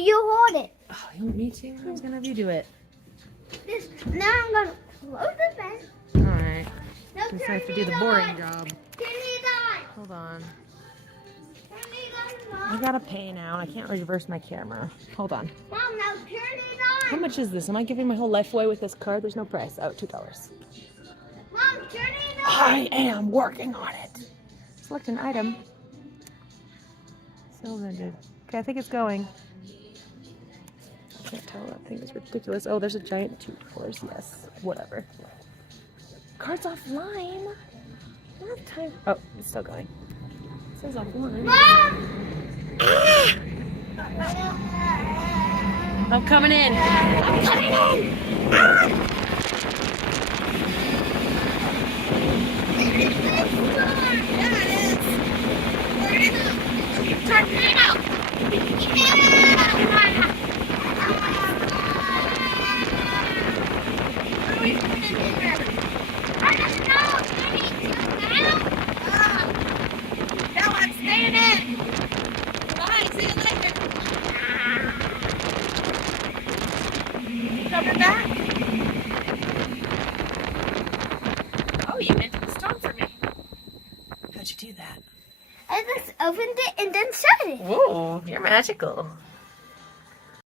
you hold it. Oh, you want me to? I was gonna have you do it. Now I'm gonna close the vent. Alright. Now Guess I turn have to do the these boring on. job. Turn these on. Hold on. Turn these on, I Mom. gotta pay now. I can't reverse my camera. Hold on. Mom, now turn these How on. much is this? Am I giving my whole life away with this card? There's no price. Oh, $2. Mom, turn these on. I am working on it. Select an item. So limited. Okay, I think it's going. I can't tell. That thing is ridiculous. Oh, there's a giant tube force. Yes. Whatever. Card's offline. I don't have time. Oh, it's still going. It says offline. Mom! I'm coming in. I'm coming in. Coming back. Oh, you entered the storm for me. How'd you do that? I just opened it and then shut it. Whoa, you're magical.